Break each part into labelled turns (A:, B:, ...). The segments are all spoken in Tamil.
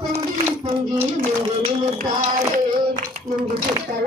A: பொங்கி பொங்கி முங்கினு முத்தாரே முங்கு சுத்தல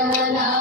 A: Jalanao.